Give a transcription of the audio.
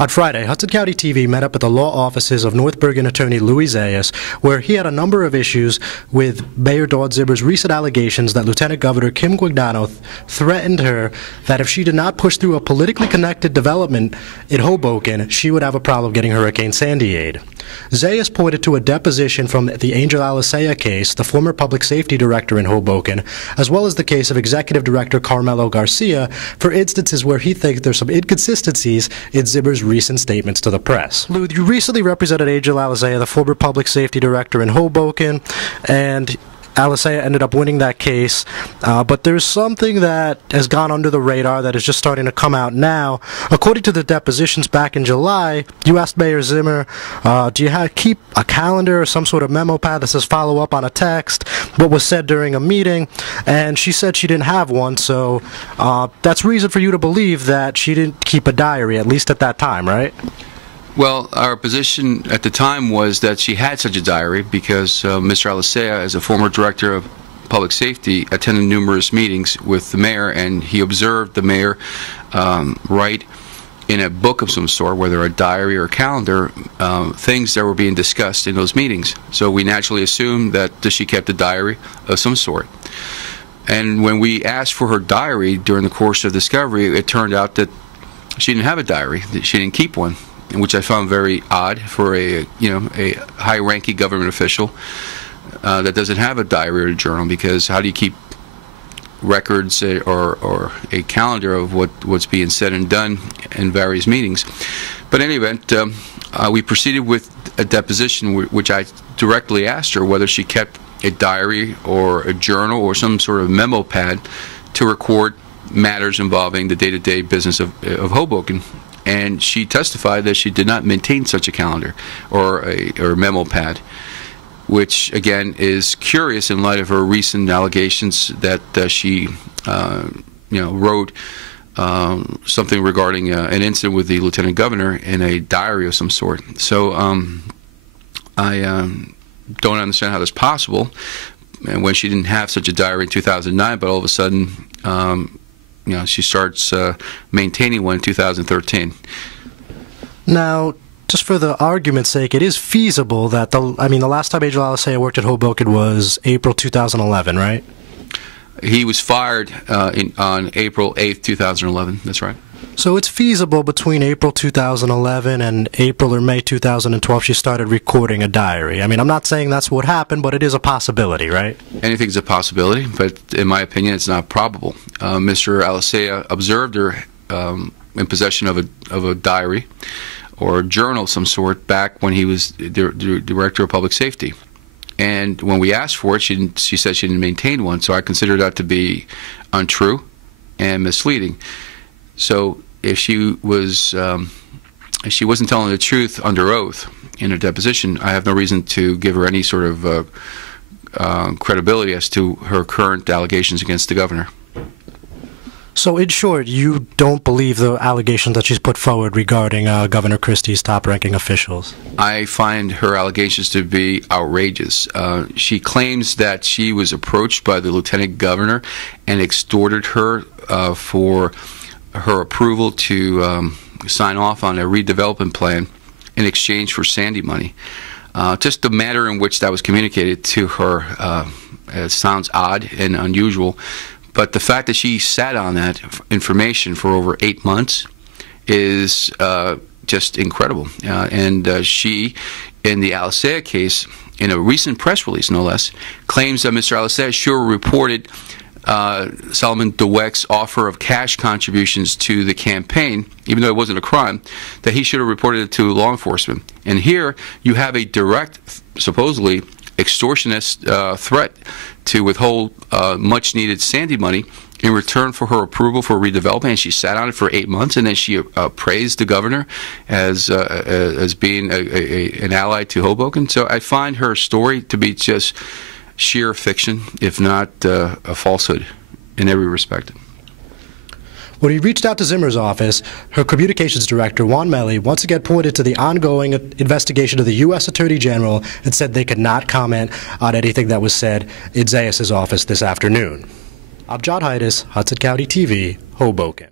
On Friday, Hudson County TV met up at the law offices of North Bergen attorney Louis Zayas, where he had a number of issues with Mayor Dawn Zimmer's recent allegations that Lieutenant Governor Kim Guadagno threatened her that if she did not push through a politically connected development in Hoboken, she would have a problem getting Hurricane Sandy aid. Zayas pointed to a deposition from the Angel Alicea case, the former public safety director in Hoboken, as well as the case of Executive Director Carmelo Garcia, for instances where he thinks there's some inconsistencies in Zimmer's recent statements to the press. Lou, you recently represented Angel Alicea, the former public safety director in Hoboken, and Alicea ended up winning that case, but there's something that has gone under the radar that is just starting to come out now. According to the depositions back in July, you asked Mayor Zimmer, do you keep a calendar or some sort of memo pad that says follow up on a text, what was said during a meeting, and she said she didn't have one, so that's reason for you to believe that she didn't keep a diary, at least at that time, right? Well, our position at the time was that she had such a diary because Mr. Alicea, as a former director of public safety, attended numerous meetings with the mayor, and he observed the mayor write in a book of some sort, whether a diary or a calendar, things that were being discussed in those meetings. So we naturally assumed that she kept a diary of some sort. And when we asked for her diary during the course of discovery, it turned out that she didn't have a diary, that she didn't keep one, which I found very odd for a high-ranking government official that doesn't have a diary or a journal, because how do you keep records or a calendar of what's being said and done in various meetings? But in any event, we proceeded with a deposition which I directly asked her whether she kept a diary or a journal or some sort of memo pad to record matters involving the day-to-day business of Hoboken. And she testified that she did not maintain such a calendar or a memo pad, which again is curious in light of her recent allegations that she wrote something regarding an incident with the lieutenant governor in a diary of some sort. So I don't understand how that's possible, and when she didn't have such a diary in 2009, but all of a sudden she starts maintaining one in 2013. Now, just for the argument's sake, it is feasible that the last time Angel Alicea worked at Hoboken was April 2011, right? He was fired on April 8th, 2011. That's right. So it's feasible between April 2011 and April or May 2012 she started recording a diary. I'm not saying that's what happened, but it is a possibility, right? Anything's a possibility, but in my opinion, it's not probable. Mr. Alicea observed her in possession of a diary or a journal of some sort back when he was director of public safety. And when we asked for it, she said she didn't maintain one, so I consider that to be untrue and misleading. So if she wasn't telling the truth under oath in her deposition, I have no reason to give her any sort of credibility as to her current allegations against the governor. So in short, you don't believe the allegations that she's put forward regarding Governor Christie's top-ranking officials? I find her allegations to be outrageous. She claims that she was approached by the lieutenant governor and extorted her for her approval to sign off on a redevelopment plan in exchange for Sandy money. Just the manner in which that was communicated to her sounds odd and unusual, but the fact that she sat on that information for over 8 months is just incredible. And she, in the Alicea case, in a recent press release no less, claims that Mr. Alicea sure reported Solomon Dweck's offer of cash contributions to the campaign, even though it wasn't a crime, that he should have reported it to law enforcement. And here you have a direct, supposedly extortionist threat to withhold much-needed Sandy money in return for her approval for redevelopment, and she sat on it for 8 months, and then she praised the governor as being an ally to Hoboken. So I find her story to be just sheer fiction, if not a falsehood in every respect. When he reached out to Zimmer's office, her communications director, Juan Melli, once again pointed to the ongoing investigation of the U.S. Attorney General and said they could not comment on anything that was said in Zayas' office this afternoon. I'm John Heides, Hudson County TV, Hoboken.